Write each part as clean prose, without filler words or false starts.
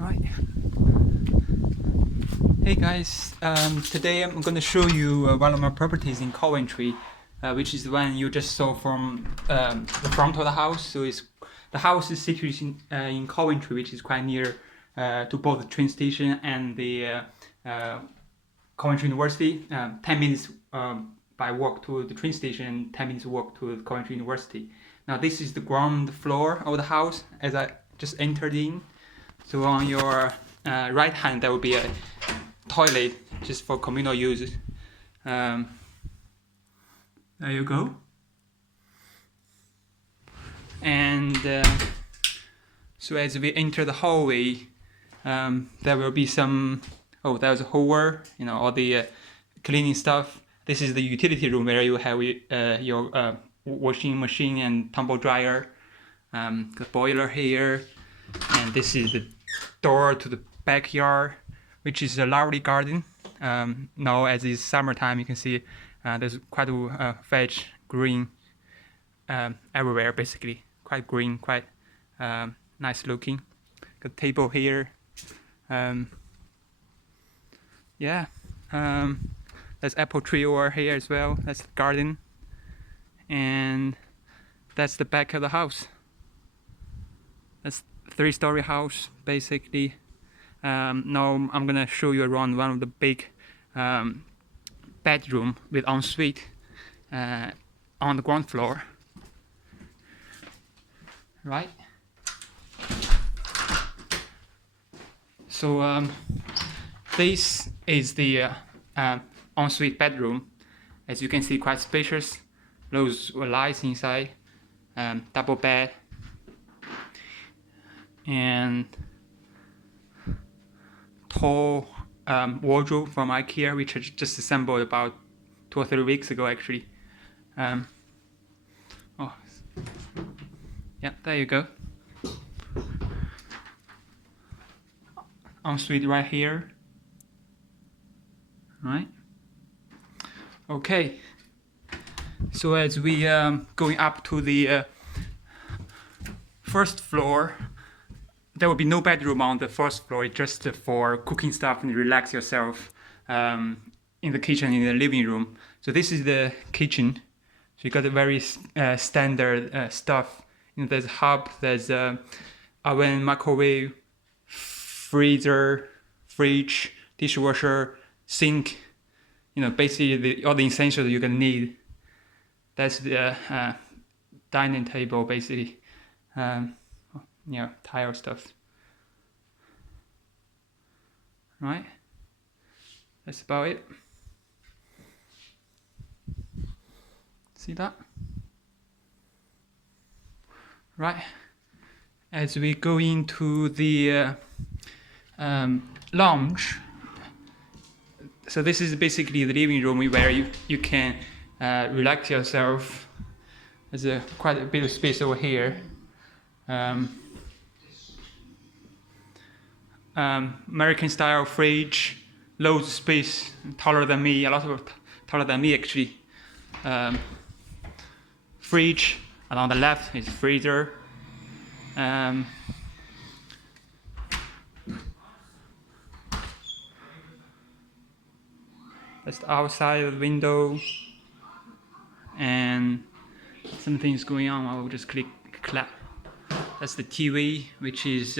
Alright. Hey guys, today I'm going to show you one of my properties in Coventry, which is the one you just saw from the front of the house. So the house is situated in Coventry, which is quite near to both the train station and the Coventry University. 10 minutes by walk to the train station and 10 minutes walk to the Coventry University. Now this is the ground floor of the house as I just entered in. So on your right hand there will be a toilet just for communal use. There you go. And so as we enter the hallway, there will be some. Oh, there's a hoover, all the cleaning stuff. This is the utility room where you have your washing machine and tumble dryer. The boiler here, and this is the door to the backyard, which is a lovely garden. Now as it's summertime, you can see there's quite a veg green everywhere, basically quite green, quite nice looking. Got table here. There's apple tree over here as well. That's the garden, and that's the back of the house. That's a 3-story house basically. Now I'm gonna show you around one of the big bedroom with ensuite on the ground floor. Right. So this is the ensuite bedroom. As you can see, quite spacious. Those lights inside. Double bed. And tall wardrobe from IKEA, which I just assembled about 2 or 3 weeks ago actually. Yeah, there you go. Ensuite right here. Right. Okay. So as we going up to the first floor, there will be no bedroom on the first floor, just for cooking stuff and relax yourself in the kitchen, in the living room. So this is the kitchen. So you got a very standard stuff. There's a hub, there's a oven, microwave, freezer, fridge, dishwasher, sink. Basically all the essentials you're gonna need. That's the dining table, basically. Tile stuff. Right, that's about it. See that? Right, as we go into the lounge. So this is basically the living room where you can relax yourself. There's quite a bit of space over here. American style fridge, loads of space, taller than me, a lot of taller than me actually. Fridge, and on the left is freezer. That's the outside of the window, and something's going on. I will just clap. That's the TV, which is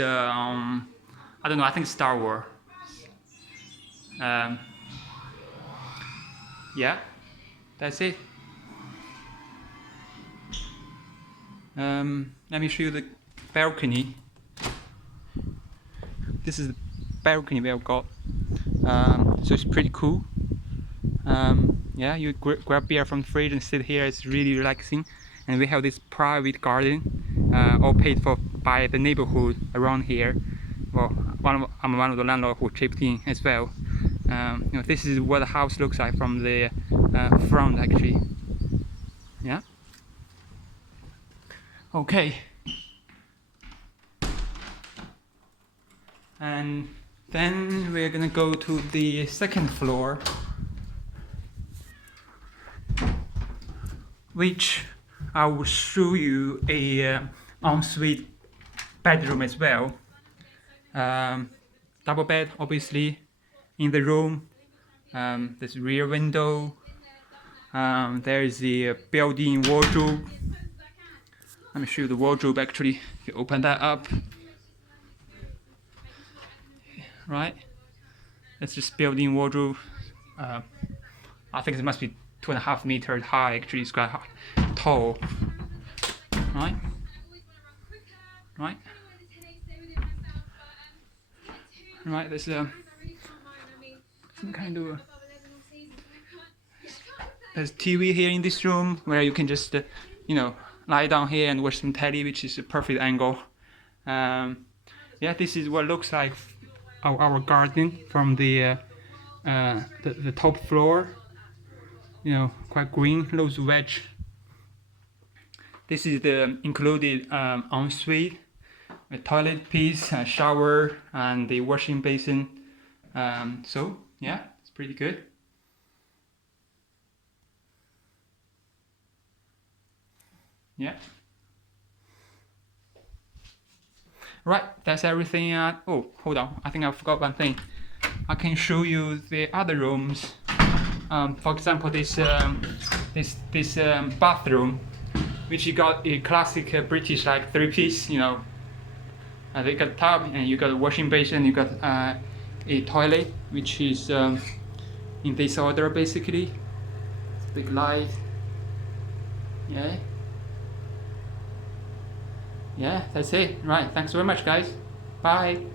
I don't know, I think Star Wars. Yeah, that's it. Let me show you the balcony. This is the balcony we have got. So it's pretty cool. You grab beer from the fridge and sit here. It's really relaxing. And we have this private garden, all paid for by the neighborhood around here. Well, I'm one of the landlords who chipped in as well. This is what the house looks like from the front actually. Yeah. Okay. And then we're gonna go to the second floor, which I will show you a ensuite bedroom as well. Double bed, obviously, in the room. There's rear window. There is the built-in wardrobe. Let me show you the wardrobe actually. If you open that up, right? It's just built-in wardrobe. I think it must be 2.5 meters high. Actually, it's quite tall. Right? Right? Right. There's some kind of there's TV here in this room where you can just lie down here and watch some telly, which is a perfect angle. Yeah, this is what looks like our garden from the top floor. Quite green, loads of veg. This is the included ensuite, a toilet piece, a shower, and the washing basin. So yeah, it's pretty good. Yeah. Right, that's everything. Oh, hold on. I think I forgot one thing. I can show you the other rooms. For example, this bathroom, which you got a classic British like 3-piece. They got a tub and you got a washing basin. You got a toilet, which is in this order basically. Big light. Yeah. Yeah, that's it. Right, thanks very much, guys. Bye.